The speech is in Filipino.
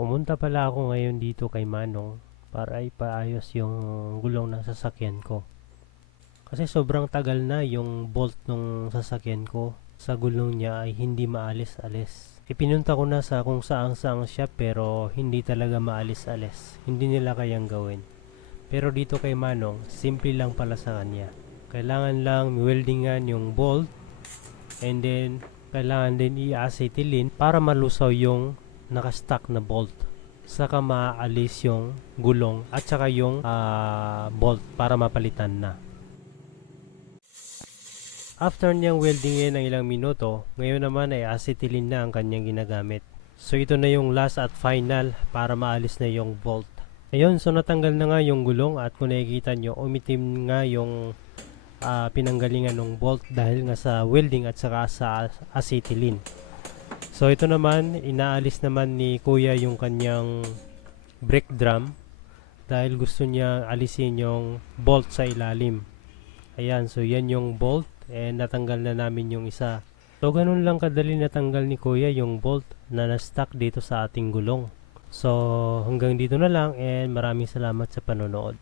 Pumunta pala ako ngayon dito kay Manong para ipaayos yung gulong ng sasakyan ko. Kasi sobrang tagal na yung bolt ng sasakyan ko sa gulong niya ay hindi maalis-alis. Ipinunta ko na sa kung saang shop pero hindi talaga maalis-alis. Hindi nila kayang gawin. Pero dito kay Manong, simple lang pala sa kanya. Kailangan lang weldingan yung bolt and then kailangan din i-acetylene para malusaw yung nakastock na bolt. Saka maalis yung gulong at saka yung bolt para mapalitan na. After niyang weldingin ng ilang minuto, ngayon naman ay acetylene na ang kanyang ginagamit. So ito na yung last at final para maalis na yung bolt. Ayun, so natanggal na nga yung gulong at kung nakikita nyo, umitim nga yung pinanggalingan ng bolt dahil nga sa welding at saka sa acetylene. So ito naman, inaalis naman ni Kuya yung kanyang brake drum dahil gusto niya alisin yung bolt sa ilalim. Ayan, so yan yung bolt and natanggal na namin yung isa. So ganun lang kadali natanggal ni Kuya yung bolt na na-stuck dito sa ating gulong. So hanggang dito na lang and maraming salamat sa panonood.